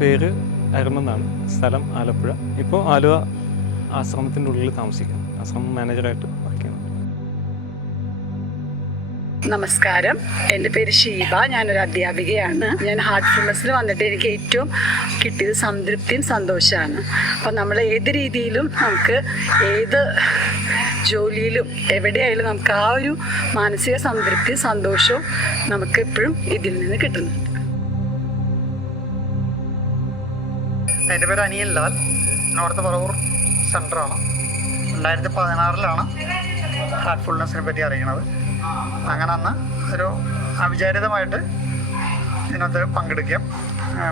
പേര് അരുൺ എന്നാണ്. സ്ഥലം ആലപ്പുഴ. ഇപ്പോൾ ആലുവ ആശ്രമത്തിൻ്റെ ഉള്ളിൽ താമസിക്കുന്നു. ആശ്രമം മാനേജറായിട്ട് വർക്ക് ചെയ്യുന്നു. നമസ്കാരം, എൻ്റെ പേര് ഷീബ. ഞാനൊരു അധ്യാപികയാണ്. ഞാൻ ഹാർട്ട്ഫുൾനെസ്സിൽ വന്നിട്ട് എനിക്ക് ഏറ്റവും കിട്ടിയത് സംതൃപ്തിയും സന്തോഷമാണ്. അപ്പം നമ്മൾ ഏത് രീതിയിലും നമുക്ക് ഏത് ജോലിയിലും എവിടെയായാലും നമുക്ക് ആ ഒരു മാനസിക സംതൃപ്തിയും സന്തോഷവും നമുക്ക് എപ്പോഴും ഇതിൽ നിന്ന് കിട്ടുന്നുണ്ട്. എൻ്റെ പേര് അനിയൻ ലാൽ. നോർത്ത് പറവൂർ സെൻറ്ററാണ്. 2016 ഹാർട്ട്ഫുൾനെസ്സിനെ പറ്റി അറിയണത്. അങ്ങനെ അന്ന് ഒരു അവിചാരിതമായിട്ട് ഇതിനകത്ത് പങ്കെടുക്കാം.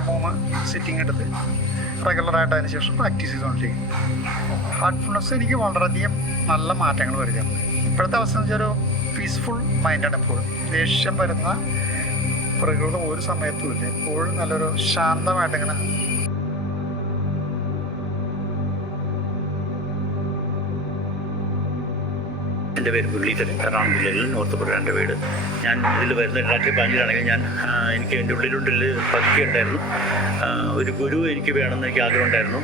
3 സിറ്റിംഗ് എടുത്ത് റെഗുലറായിട്ട് അതിന് ശേഷം പ്രാക്ടീസ് ചെയ്തുകൊണ്ടിരിക്കും. ഹാർട്ട്ഫുൾനെസ് എനിക്ക് വളരെയധികം നല്ല മാറ്റങ്ങൾ വരുന്നുണ്ട്. ഇപ്പോഴത്തെ അവസ്ഥ എന്ന് വെച്ചാൽ ഒരു പീസ്ഫുൾ മൈൻഡാണ്. എപ്പോഴും ദേഷ്യം വരുന്ന പ്രകൃതം ഒരു സമയത്തും ഇല്ല. എപ്പോഴും നല്ലൊരു ശാന്തമായിട്ടിങ്ങനെ. എൻ്റെ പേര് മുരളീധരൻ. എറണാകുളം ജില്ലയിൽ നോർത്ത് പറവൂർ എൻ്റെ വീട്. ഞാൻ ഇതിൽ വരുന്ന 2015 എനിക്ക് എൻ്റെ ഉള്ളിൽ ഭക്തി ഉണ്ടായിരുന്നു. ഒരു ഗുരു എനിക്ക് വേണമെന്ന് എനിക്ക് ആഗ്രഹം ഉണ്ടായിരുന്നു.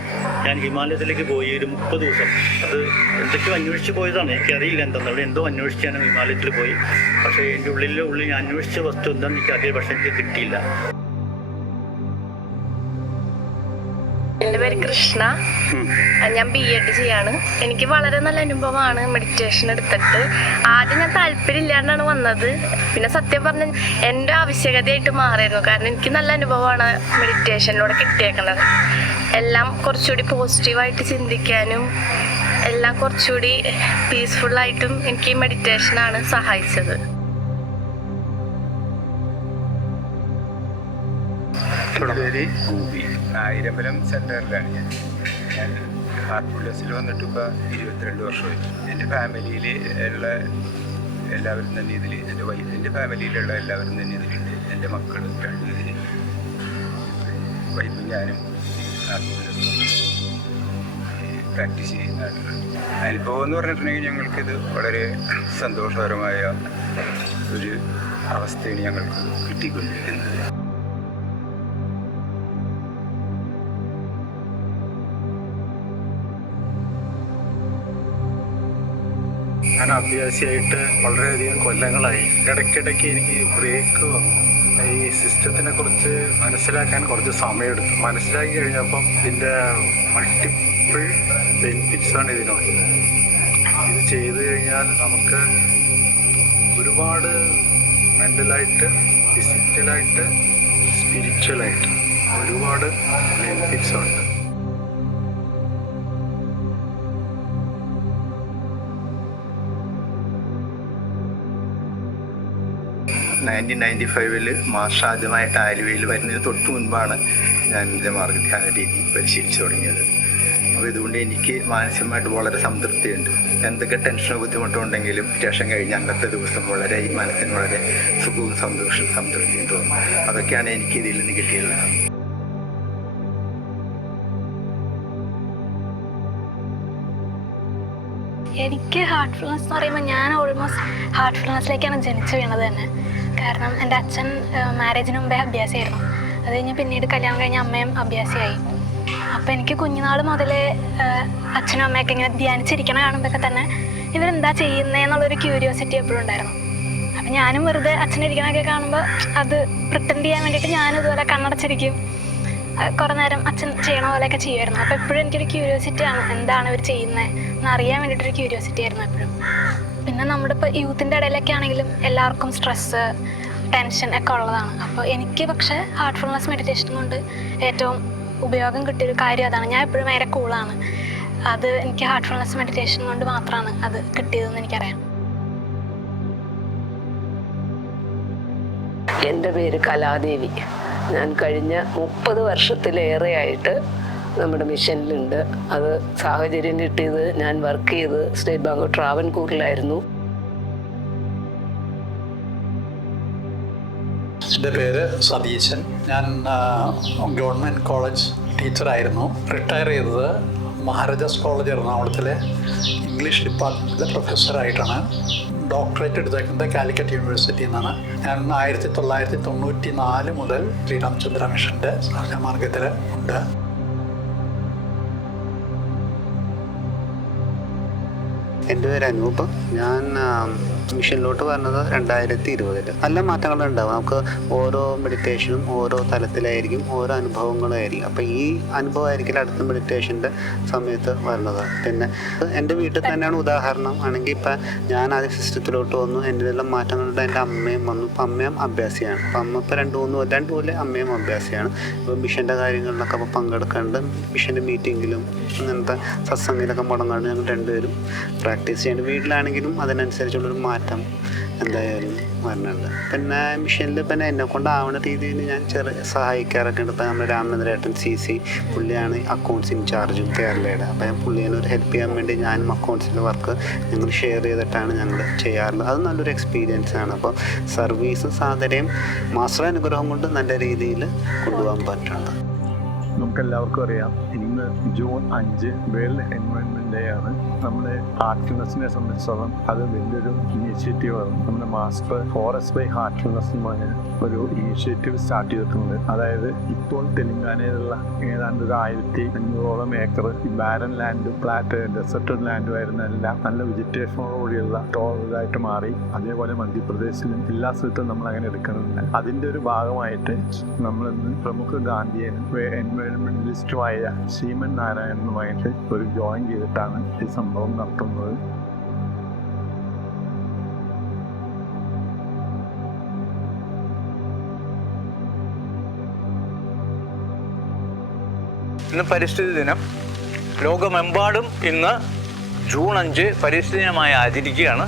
ഞാൻ ഹിമാലയത്തിലേക്ക് പോയി ഒരു 30 ദിവസം. അത് എന്തൊക്കെയോ അന്വേഷിച്ച് പോയതാണ്. എനിക്കറിയില്ല എന്തെന്നുള്ളത്. എന്തോ അന്വേഷിച്ച് ഞാൻ ഹിമാലയത്തിൽ പോയി. പക്ഷേ എൻ്റെ ഉള്ളിൽ ഞാൻ അന്വേഷിച്ച വസ്തു എന്താണെന്ന് എനിക്കറിയാം. പക്ഷേ എനിക്ക് കിട്ടിയില്ല. എൻ്റെ പേര് കൃഷ്ണ. ഞാൻ BEd ചെയ്യാണ്. എനിക്ക് വളരെ നല്ല അനുഭവമാണ് മെഡിറ്റേഷൻ എടുത്തിട്ട്. ആദ്യം ഞാൻ താല്പര്യം ഇല്ലാണ്ടാണ് വന്നത്. പിന്നെ സത്യം പറഞ്ഞ എൻ്റെ ആവശ്യകതയായിട്ട് മാറിയിരുന്നു. കാരണം എനിക്ക് നല്ല അനുഭവമാണ് മെഡിറ്റേഷനിലൂടെ കിട്ടിയേക്കുന്നത്. എല്ലാം കുറച്ചുകൂടി പോസിറ്റീവായിട്ട് ചിന്തിക്കാനും എല്ലാം കുറച്ചുകൂടി പീസ്ഫുള്ളായിട്ടും എനിക്ക് ഈ മെഡിറ്റേഷനാണ് സഹായിച്ചത്. എൻ്റെ പേര് ഗോപി. ആയിരമ്പലം സെൻറ്ററിലാണ് ഞാൻ ഹാർട്ട്ഫുൾനെസ്സിൽ വന്നിട്ട് ഇപ്പോൾ 22 വർഷമായി. എൻ്റെ ഫാമിലിയിൽ ഉള്ള എല്ലാവരും തന്നെ ഇതിൽ, എൻ്റെ വൈഫിൻ്റെ ഫാമിലിയിലുള്ള എല്ലാവരും തന്നെ ഇതിലുണ്ട്. എൻ്റെ മക്കൾ 2 പേര്, വൈഫും ഞാനും ഹാർട്ട്ഫുൾനെസ് പ്രാക്ടീസ് ചെയ്യുന്നതായിട്ടുള്ള അനുഭവം എന്ന് പറഞ്ഞിട്ടുണ്ടെങ്കിൽ ഞങ്ങൾക്കിത് വളരെ സന്തോഷകരമായ ഒരു അവസ്ഥയാണ് ഞങ്ങൾക്ക് കിട്ടിക്കൊണ്ടിരിക്കുന്നത്. ഞാൻ അഭ്യാസിയായിട്ട് വളരെയധികം കൊല്ലങ്ങളായി. ഇടയ്ക്കിടയ്ക്ക് എനിക്ക് ബ്രേക്ക് വന്നു. ഈ സിസ്റ്റത്തിനെ കുറിച്ച് മനസ്സിലാക്കാൻ കുറച്ച് സമയമെടുത്തു. മനസ്സിലാക്കി കഴിഞ്ഞപ്പം ഇതിൻ്റെ മൾട്ടിപ്പിൾ ബെനിഫിറ്റ്സാണ് ഇതിനുള്ളത്. ഇത് ചെയ്തു കഴിഞ്ഞാൽ നമുക്ക് ഒരുപാട് മെൻ്റലായിട്ട്, ഫിസിക്കലായിട്ട്, സ്പിരിച്വലായിട്ട് ഒരുപാട് ബെനിഫിറ്റ്സ് ഉണ്ട്. 1995 മാർച്ച് ആദ്യമായിട്ട് ആലുവയിൽ വരുന്നതിന് തൊട്ട് മുൻപാണ് ഞാൻ എൻ്റെ മാർഗ്ഗധ്യാന രീതി പരിശീലിച്ചു തുടങ്ങിയത്. അപ്പോൾ ഇതുകൊണ്ട് എനിക്ക് മാനസികമായിട്ട് വളരെ സംതൃപ്തിയുണ്ട്. എന്തൊക്കെ ടെൻഷനോ ബുദ്ധിമുട്ടോ ഉണ്ടെങ്കിലും സ്റ്റേഷൻ കഴിഞ്ഞ് അന്നത്തെ ദിവസം വളരെ ഈ മനസ്സിന് വളരെ സുഖവും സന്തോഷവും സംതൃപ്തിയും തോന്നും. അതൊക്കെയാണ് എനിക്ക് ഇതിൽ നിന്ന് കിട്ടിയത്. എനിക്ക് ഹാർട്ട്ഫുൾനെസ് എന്ന് പറയുമ്പോൾ ഞാൻ ഓൾമോസ്റ്റ് ഹാർട്ട്ഫുൾനെസ്സിലേക്കാണ് ജനിച്ചു വീണത് തന്നെ. കാരണം എൻ്റെ അച്ഛൻ മാരേജിന് മുമ്പേ അഭ്യാസിയായിരുന്നു. അത് കഴിഞ്ഞ് പിന്നീട് കല്യാണം കഴിഞ്ഞ അമ്മയും അഭ്യാസിയായി. അപ്പോൾ എനിക്ക് കുഞ്ഞുനാൾ മുതലേ അച്ഛനും അമ്മയൊക്കെ ഇങ്ങനെ ധ്യാനിച്ചിരിക്കണ കാണുമ്പോഴൊക്കെ തന്നെ ഇവരെന്താ ചെയ്യുന്നതെന്നുള്ളൊരു ക്യൂരിയോസിറ്റി എപ്പോഴും ഉണ്ടായിരുന്നു. അപ്പം ഞാനും വെറുതെ അച്ഛനിരിക്കണമൊക്കെ കാണുമ്പോൾ അത് പ്രിട്ടൻഡ് ചെയ്യാൻ വേണ്ടിയിട്ട് ഞാനും ഇതുപോലെ കണ്ണടച്ചിരിക്കും. കുറേ നേരം അച്ഛൻ ചെയ്യണ പോലെയൊക്കെ ചെയ്യുമായിരുന്നു. അപ്പോൾ എപ്പോഴും എനിക്കൊരു ക്യൂരിയോസിറ്റിയാണ് എന്താണ് ഇവർ ചെയ്യുന്നത് എന്നറിയാൻ വേണ്ടിയിട്ടൊരു ക്യൂരിയോസിറ്റി ആയിരുന്നു എപ്പോഴും. പിന്നെ നമ്മുടെ ഇപ്പോൾ യൂത്തിൻ്റെ ഇടയിലൊക്കെ ആണെങ്കിലും എല്ലാവർക്കും സ്ട്രെസ്സ്, ടെൻഷൻ ഒക്കെ ഉള്ളതാണ്. അപ്പോൾ എനിക്ക് പക്ഷേ ഹാർട്ട്ഫുൾനെസ് മെഡിറ്റേഷൻ കൊണ്ട് ഏറ്റവും ഉപയോഗം കിട്ടിയൊരു കാര്യം അതാണ്. ഞാൻ എപ്പോഴും ഭയങ്കര കൂളാണ്. അത് എനിക്ക് ഹാർട്ട്ഫുൾനെസ് മെഡിറ്റേഷൻ കൊണ്ട് മാത്രമാണ് അത് കിട്ടിയതെന്ന് എനിക്കറിയാം. എൻ്റെ പേര് കലാദേവി. ഞാൻ കഴിഞ്ഞ 30 വർഷത്തിലേറെയായിട്ട് നമ്മുടെ മിഷനിലുണ്ട്. അത് സാഹചര്യം കിട്ടിയത് ഞാൻ വർക്ക് ചെയ്ത് സ്റ്റേറ്റ് ബാങ്ക് ഓഫ് ട്രാവൻകൂറിലായിരുന്നു. എൻ്റെ പേര് സതീശൻ. ഞാൻ ഗവൺമെൻറ് കോളേജ് ടീച്ചറായിരുന്നു. റിട്ടയർ ചെയ്തത് മഹാരാജാസ് കോളേജ് എറണാകുളത്തിലെ ഇംഗ്ലീഷ് ഡിപ്പാർട്ട്മെൻറ്റിലെ പ്രൊഫസറായിട്ടാണ് ഡോക്ടറേറ്റ് എടുത്തേക്കുന്നത് കാലിക്കറ്റ് യൂണിവേഴ്സിറ്റിയിൽ നിന്നാണ്. ഞാൻ 1994 മുതൽ ശ്രീരാമചന്ദ്ര മിഷൻ്റെ സഹജമാർഗത്തിൽ ഉണ്ട്. എൻ്റെ പേര് അനൂപ്. ഞാൻ മിഷനിലോട്ട് വരുന്നത് 2020. നല്ല മാറ്റങ്ങളുണ്ടാവും. നമുക്ക് ഓരോ മെഡിറ്റേഷനും ഓരോ തലത്തിലായിരിക്കും, ഓരോ അനുഭവങ്ങളായിരിക്കും. അപ്പോൾ ഈ അനുഭവമായിരിക്കില്ല അടുത്ത മെഡിറ്റേഷൻ്റെ സമയത്ത് വരുന്നത്. പിന്നെ എൻ്റെ വീട്ടിൽ തന്നെയാണ് ഉദാഹരണം ആണെങ്കിൽ, ഇപ്പം ഞാൻ ആദ്യം സിസ്റ്റത്തിലോട്ട് വന്നു, എൻ്റെ എല്ലാം മാറ്റങ്ങളുടെ എൻ്റെ അമ്മയും വന്നു. ഇപ്പം അമ്മയും അഭ്യാസിയാണ്. അപ്പം അമ്മ ഇപ്പോൾ 2 കൊല്ലം അമ്മയും അഭ്യാസിയാണ്. ഇപ്പോൾ മിഷൻ്റെ കാര്യങ്ങളിലൊക്കെ അപ്പോൾ പങ്കെടുക്കാണ്ട് മിഷൻ്റെ മീറ്റിങ്ങിലും അങ്ങനത്തെ സത്സംഗിലൊക്കെ മുടങ്ങാണ്ട് ഞങ്ങൾ രണ്ടുപേരും പ്രാക്ടീസ് ചെയ്യുന്നുണ്ട്. വീട്ടിലാണെങ്കിലും അതിനനുസരിച്ചുള്ളൊരു മാറ്റം എന്തായാലും വരുന്നുണ്ട്. പിന്നെ മിഷനിൽ പിന്നെ എന്നെ കൊണ്ടാവുന്ന രീതിയിൽ ഞാൻ സഹായിക്കാറൊക്കെ ഉണ്ട്. ഇപ്പം നമ്മുടെ രാമചന്ദ്രേട്ടൻ CC പുള്ളിയാണ് അക്കൗണ്ട്സ് ഇൻചാർജും കേരളയുടെ. അപ്പം ഞാൻ പുള്ളിയെ ഒരു ഹെൽപ്പ് ചെയ്യാൻ വേണ്ടി ഞാനും അക്കൗണ്ട്സിൻ്റെ വർക്ക് ഞങ്ങൾ ഷെയർ ചെയ്തിട്ടാണ് ഞങ്ങൾ ചെയ്യാറുള്ളത്. അത് നല്ലൊരു എക്സ്പീരിയൻസ് ആണ്. അപ്പോൾ സർവീസ് സാധനയും മാസ്റ്റർ അനുഗ്രഹം കൊണ്ട് നല്ല രീതിയിൽ കൊണ്ടുപോകാൻ പറ്റുന്നുണ്ട്. നമുക്കെല്ലാവർക്കും അറിയാം, ഇന്ന് ജൂൺ 5 വേൾഡ് എൻവയോൺമെൻറ്റ് ഡേ ആണ്. നമ്മുടെ ഹാർട്ട്ഫുൾനെസ്സിനെ സംബന്ധിച്ചിടത്തോളം അത് വലിയൊരു ഇനീഷ്യേറ്റീവാണ്. നമ്മുടെ മാസ്റ്റർ ഫോറസ്റ്റ് ബൈ ഹാർട്ട്ഫുൾനെസ് എന്ന് പറഞ്ഞ ഒരു ഇനീഷ്യേറ്റീവ് സ്റ്റാർട്ട് ചെയ്തിട്ടുണ്ട്. അതായത് ഇപ്പോൾ തെലങ്കാനയിലുള്ള ഏതാണ്ട് 1500 ഏക്കർ ഈ ബാരൻ ലാൻഡും ഫ്ലാറ്റ് ഡെസർട്ടഡ് ലാൻഡും ആയിരുന്ന എല്ലാം നല്ല വെജിറ്റേഷനോടുകൂടിയുള്ള ഇതായിട്ട് മാറി. അതേപോലെ മധ്യപ്രദേശിലും എല്ലാ സ്ഥലത്തും നമ്മൾ അങ്ങനെ എടുക്കുന്നുണ്ട്. അതിൻ്റെ ഒരു ഭാഗമായിട്ട് നമ്മളിന്ന് പ്രമുഖ ഗാന്ധിയനും എൻവയോൺമെന്റലിസ്റ്റുമായ ശ്രീമൻ നാരായണനുമായിട്ട് ഒരു ജോയിൻ ചെയ്തിട്ടാണ് ഈ സംഭവം നടത്തുന്നത്. ഇന്ന് പരിസ്ഥിതി ദിനം. ലോകമെമ്പാടും ഇന്ന് ജൂൺ 5 പരിസ്ഥിതി ദിനമായി ആചരിക്കുകയാണ്.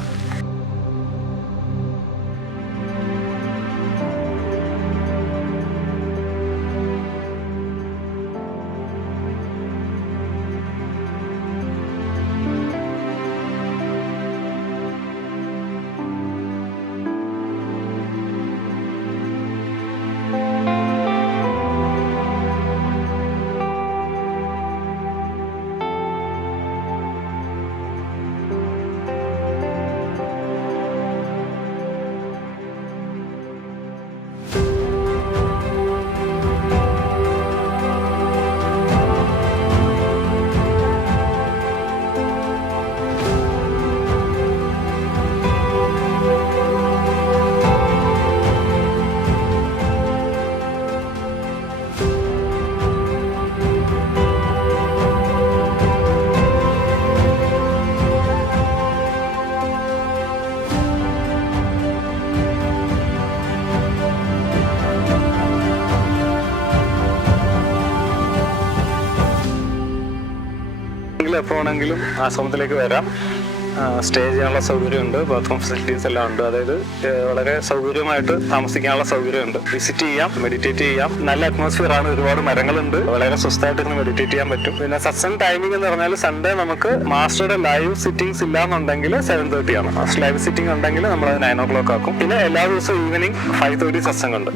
എപ്പോൾ വേണമെങ്കിലും ആശ്രമത്തിലേക്ക് വരാം. സ്റ്റേ ചെയ്യാനുള്ള സൗകര്യമുണ്ട്, ബാത്റൂം ഫെസിലിറ്റീസ് എല്ലാം ഉണ്ട്. അതായത് വളരെ സൗകര്യമായിട്ട് താമസിക്കാനുള്ള സൗകര്യമുണ്ട്. വിസിറ്റ് ചെയ്യാം, മെഡിറ്റേറ്റ് ചെയ്യാം. നല്ല അറ്റ്മോസ്ഫിയർ ആണ്, ഒരുപാട് മരങ്ങളുണ്ട്, വളരെ സ്വസ്ഥമായിട്ട് ഇരുന്ന് മെഡിറ്റേറ്റ് ചെയ്യാൻ പറ്റും. പിന്നെ സത്സംഗ് ടൈമിംഗ് എന്ന് പറഞ്ഞാൽ സൺഡേ നമുക്ക് മാസ്റ്ററുടെ ലൈവ് സിറ്റിംഗ്സ് ഇല്ലാന്നുണ്ടെങ്കിൽ 7:30 ആണ്. മാസ്റ്റർ ലൈവ് സിറ്റിംഗ് ഉണ്ടെങ്കിൽ നമ്മൾ 9 o'clock ആക്കും. പിന്നെ എല്ലാ ദിവസവും ഈവനിങ് 5:30 സത്സംഗ് ഉണ്ട്.